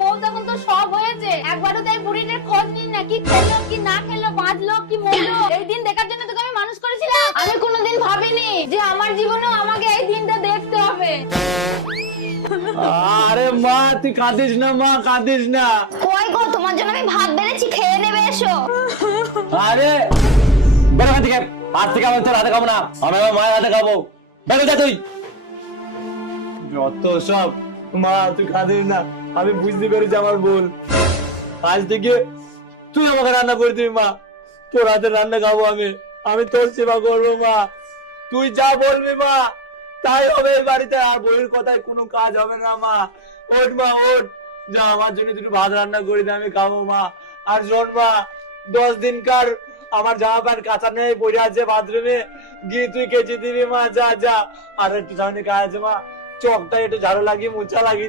বউ তখন তো সব হয়েছে, একবারও তাই বুড়িটার খোঁজ নিন না, কি খেলো কি না খেলো, বাঁচলো কি মরলো। এই দিন দেখার জন্য তোকে আমি মানুষ করেছিলাম। আমি কোনোদিন ভাবিনি যে আমার জীবনেও আমাকে এই দিনটা দেখতে হবে। আরে মা তুই কাঁদিস না, মা কাঁদিস না। কই গো, তোমার জন্য আমি ভাত বেড়েছি, খেয়ে নেবে, এসো। আরে বেরো এখান থেকে, আজ থেকে আমি তোর হাতে খাবো না, আমি আমার মায়ের হাতে খাবো। বেরো যা তুই। যত সব। মা তুই কাঁদিস না, আমি বুঝতে পেরেছি আমার ভুল। আজ থেকে তুই আমাকে রান্না করে দিবি মা, তোর হাতে রান্না খাবো আমি, আমি তোর সেবা করবো মা। তুই যা বলবি মা তাই হবে এই বাড়িতে, আর বইয়ের কথায় কোনো কাজ হবে না মা। ওঠ মা ওঠ, যা আমার জন্য দুটো ভাত রান্না করে দে, আমি খাবো মা। আর শোন মা, 10 দিনকার আমার জামা প্যান্ট কাঁচা নেই পড়ে আছে বাথরুমে, গিয়ে তুই কেচে দিবি মা, যা যা। আর একটু সামনে কাজ আছে মা, চকটা একটু ঝাড়ু লাগিয়ে মোছা লাগিয়ে দিবি।